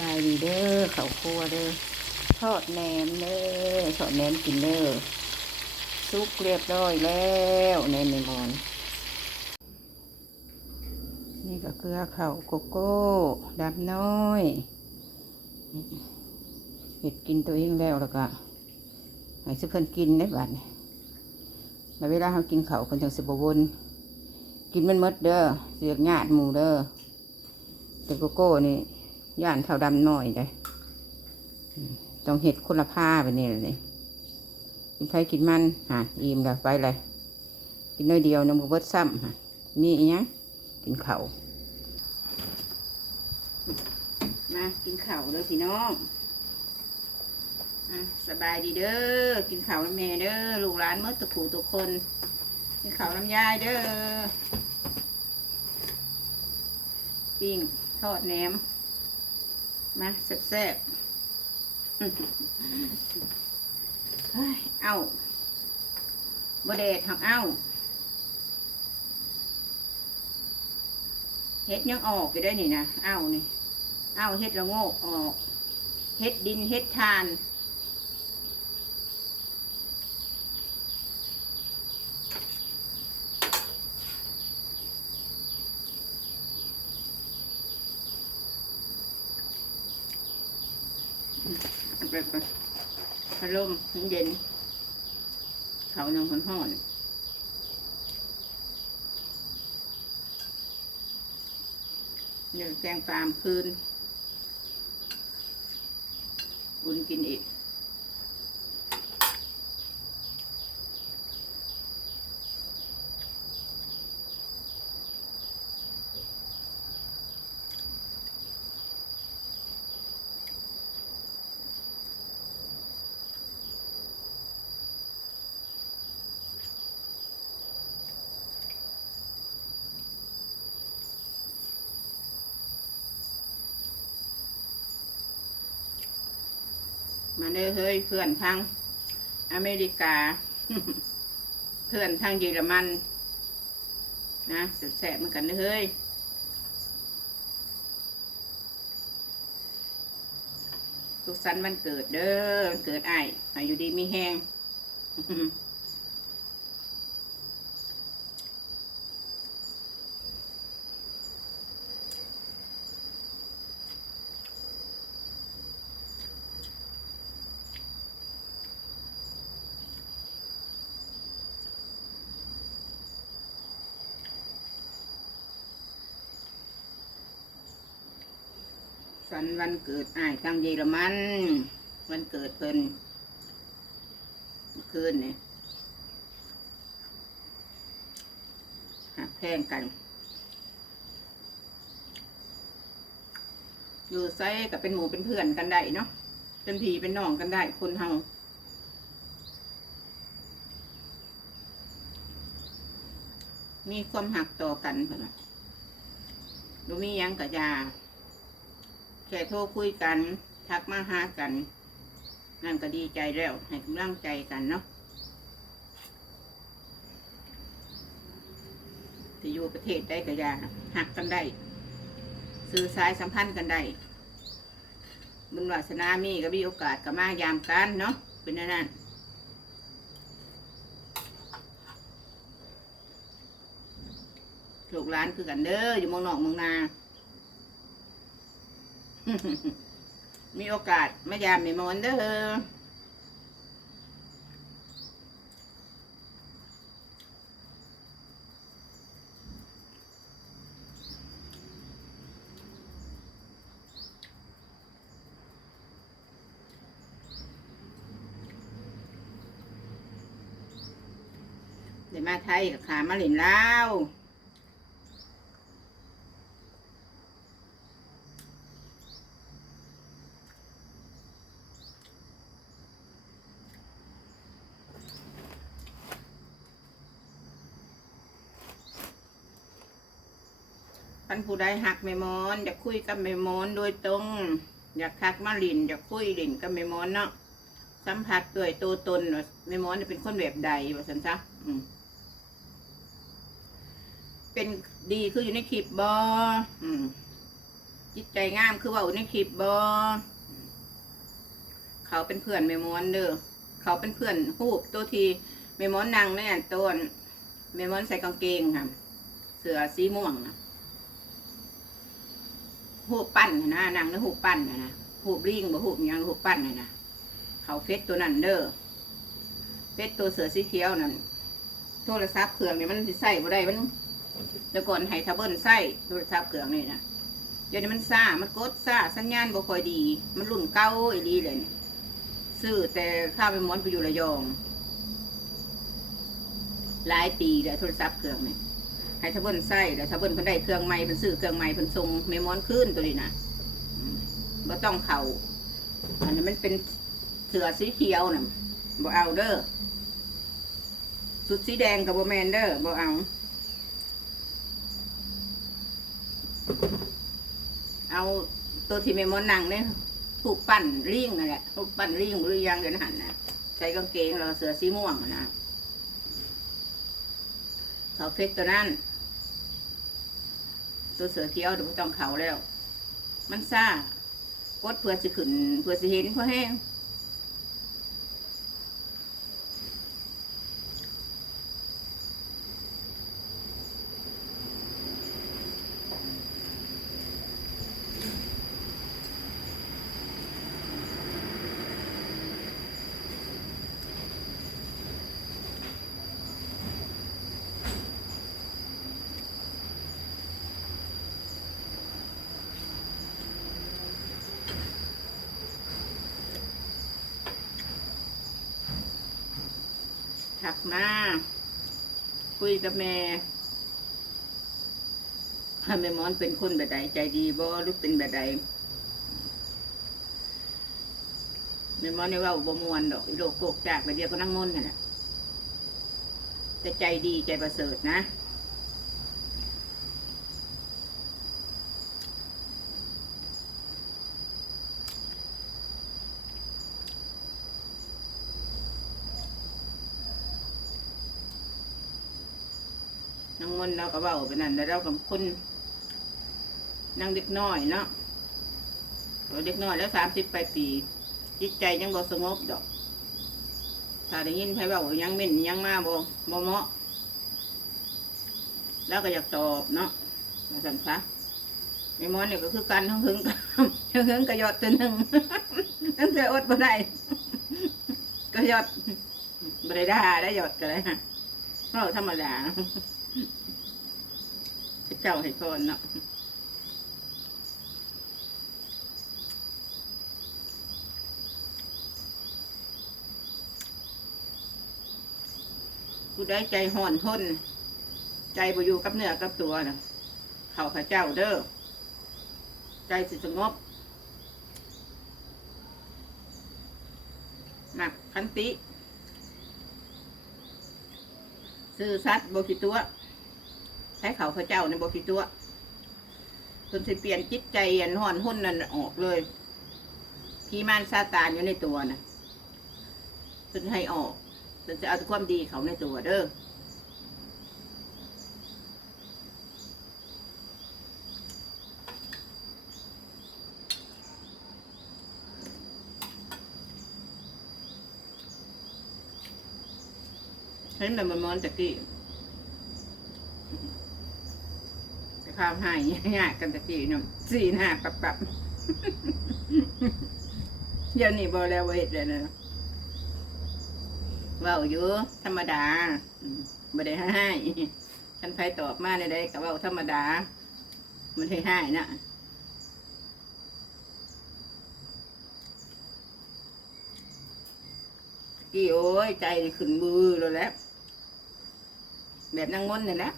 บายดีเด้อข้าวคั่วเด้อทอดแหนมเด้อทอดแหนมกินเด้อซุกเรียบร้อยแล้วในในหมอนนี่ก็เกลือข้าวโกโก้ดำน้อยเห็ดกินตัวเองแล้วแล้วก็ให้สุเพิ่นกินได้บัดนี้แล้วเวลาเขากินข้าวคนจังสิบวนกินมันมดเด้อเสียกญาติหมูเด้อแต่โกโก้นี่ ย่านเท่าดำน้อยเลยต้องเห็ดคนละผ้าไปนี่เลยกินไผ่กินมันหาอิ่มแล้วไปเลยกินน้อยเดียวน้ำกระเบิดซ้ำฮะมีอีกยังกินข้ามากินข้าเด้อพี่น้องอะสบายดีเด้อกินข้าวน้ำแม่เด้อลูกหลานเมื่อตะผูทุกคน กินข้าวน้ำยายเด้อปิ้งทอดแหนม มาแซ่บๆเฮ้ยเอาบเดดหักเอาเฮ็ดยังออกไปได้นี่นะเอานี่เอาเฮ็ดละโงกออก เฮ็ดดินเฮ็ดทาน เอาไปพัดลมเย็น เขานอนคนห้อนเนี่ยแกงปลามคืนอุ่นกินอีก มาเด้อเฮ้ยเพื่อนทางอเมริกา เพื่อนทางเยอรมัน นะแสบๆเหมือนกันเด้อเฮ้ยทุกสันวันเกิดเด้อวันเกิดไอ้ายอายุดีมีแห้ง สันวันเกิดอ้ายทางเยอรมัน วันเกิดเพิ่นคืนเนี่ยหักแพงกัน อยู่ไซกับเป็นหมูเป็นเพื่อนกันได้เนาะเป็นพี่เป็นน้องกันได้คนเฮามีความหักต่อกันเพิ่นดูมียังกะยา แค่โทรคุยกัน ทักมาหากัน นั่นก็ดีใจแล้ว ให้กำลังใจกันเนาะที่อยู่ประเทศได้ก็ยาหักกันได้ สื่อสายสัมพันธ์กันได้บุญวาสนามีก็มีโอกาสก็มายามกันเนาะเป็นนั่นลูกหลานคือกันเด้ออยู่มองนอกมองนา มีโอกาสมายามม่มอนเด้อเดี๋ยวมาไทยกับขามาหลินลาว ท่านผู้ใดหักแม่มอนอยากคุยกับแม่มอนโดยตรง อยากทักมาลินอยากคุยลินกับแม่มอนเนาะสัมผัสด้วยตัวตนว่าแม่มอนเป็นคนแบบใดว่าสันซะเป็นดีคืออยู่ในคลิปบอืมจิตใจงามคือว่าอยู่ในคลิปบอเขาเป็นเพื่อนแม่มอนเด้อเขาเป็นเพื่อนฮูบตัวทีแม่มอนนางเนี่ยต้นแม่มอนใส่กางเกงค่ะเสื้อสีม่วงนะ ฮูปั้นนะนางนี่ฮูปั้นนะนะฮูบลิงบ่ฮูยังฮูปั้นนะนะเขาเฟซตัวนั้นเด้อเฟซตัวเสือสีเขียวนั่นโทรศัพท์เครื่องนี่มันใส่บ่ได้มันแต่ก่อนให้ทับเบิลใส่โทรศัพท์เครื่องนี่นะเดี๋ยวนี้มันซ่ามันกดซ่าสัญญาณบ่ค่อยดี มันรุ่นเก่าอีหลีเลยซื้อแต่ข้าวไปม้วนไปอยู่ระยองหลายปีแล้วโทรศัพท์เครื่องนี่ ให้ทับเบิลใส่แล้วทับเบิลเพิ่นได้เครื่องใหม่เพิ่นซื้อเครื่องใหม่เพิ่นส่งเมมอนขึ้นตัวนี้นะบ่ต้องเข้าอันนี้มันเป็นเสือสีเขียวน่ะบ่เอาเด้อสุดสีแดงกับบ่แมนเด้อบ่เอา เอาตัวที่เมมอนนังเนี่ยถูกปั่นริ่งนั่นแหละถูกปั่นริ่งหรือยังเดี๋ยวหันนะใส่กางเกงแล้วก็เสือสีม่วงนะเขาเฟซตัวนั้น ตัวเสือเที่ยวเดี๋ยวบ่ต้องเขาแล้ว มันซ่ากดเพื่อสิขึ้นเพื่อสิเห็นเพื่อแห้ง ถักหน้า คุยกับแม่ให้แม่มอนเป็นคนแบบใดใจดีบ่หรือเป็นแบบใดแม่มอนนี่เว่าบ่มวนดอกอีโลกโกกจากไปเดียวก็นั่งมนนั่นแหละแต่ใจดีใจประเสริฐนะ นางมนเราก็เบาไปนั่นแล้วเรากับคนนางเด็กน้อยเนาะเราเด็กน้อยแล้วสามสิบปลายปี จิตใจยังบ่สงบดอก ถ้าได้ยินไผเบายังเม่นยังมาบ่บ่เหมาะแล้วก็อยากตอบเนาะว่าสั่นซะไอ้มอนนี่ยก็คือกันทั้งหึงทั้งหึงกระยอดตัวหนึ่งตั้งแต่อดบ่ได้ก็ยอดบ่ได้ด่าได้ยอดก็เลยฮะเราธรรมดา เจ้าให้พรเนาะผู้ได้ใจห่อนห้น ใจบ่อยู่กับเนื้อกับตัวนะเขาพระเจ้าเด้อ ใจสิสงบหนักคันติ ซื่อสัตย์บกิตัว ช้เขาพระเจ้าในบกิตัวจนสิเปลี่ยนจิตใจอันห่อนหุ่นนั่นออกเลยพี่มานซาตานอยู่ในตัวนะจนให้ออกจนจะเอาความดีเขาในตัวเด้อเห็นแต่มันมอนตะกี้ ข้าวให้ยากกันตะกี้นาะสี่หน้าปับปับเดี๋ยวนี้บอแล้วเฮ็ดเลยนะว่าอยู่ธรรมดาอืมบ่ได้ให้ฉันไผตอบมาในใดก็ว่าธรรมดา มันให้ให้นะกี่โอ้ยใจขึ้นมือแล้วแหล้วแบบนางมนต์นี่แหละ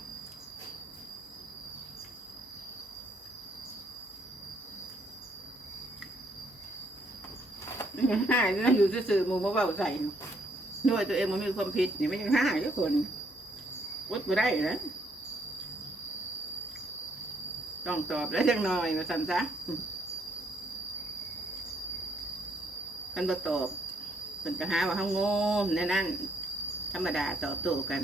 ยังหายนะอยู่ซื่อๆหมูมาเบาใส่ด้วยตัวเองมันมีความผิดนี่ไม่ยังหายทุกคนวัดไปได้นะต้องตอบแล้วยังน้อยมาสันซะคันบ่ตอบคนจะหาว่าเขาโง่ในนั่นธรรมดาตอบโต้กัน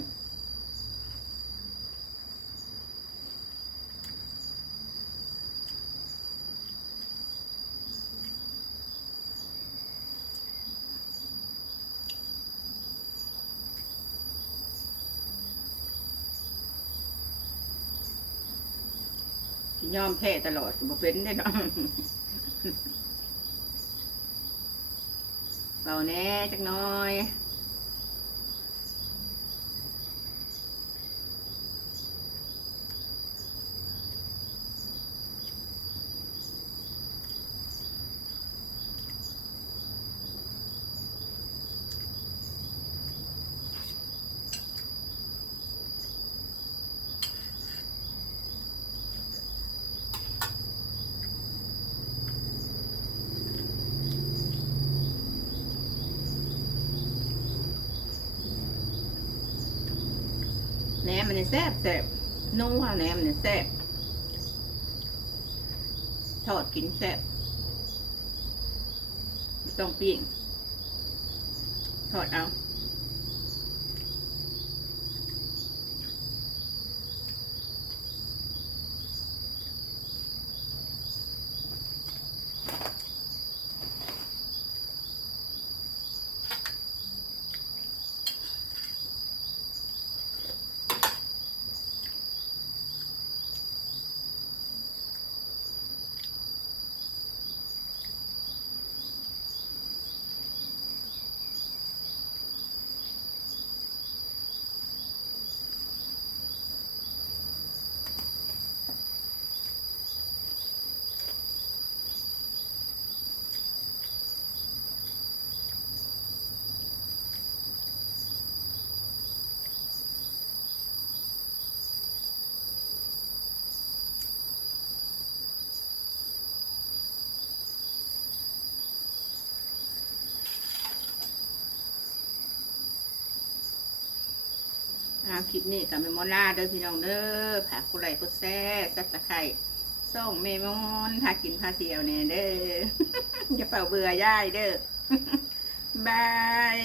ยอมแพ้ตลอดบ่เป็นได้เนาะเบาแน่จักน้อย แหนมมันนี่แซ่บแซ่บนัวแหนมมันนี่แซ่บทอดกินแซ่บต้องปิ้งทอดเอาาคลิปนี้กับเมมอนลาเด้อพี่น้องเด้อผักกุไหลกุแซ่ซับตะไคร้ส่งเมมอนพากินพาเที่ยวเนี่ยเด้ออย่าเป่าเบื่อย่ายเด้อบาย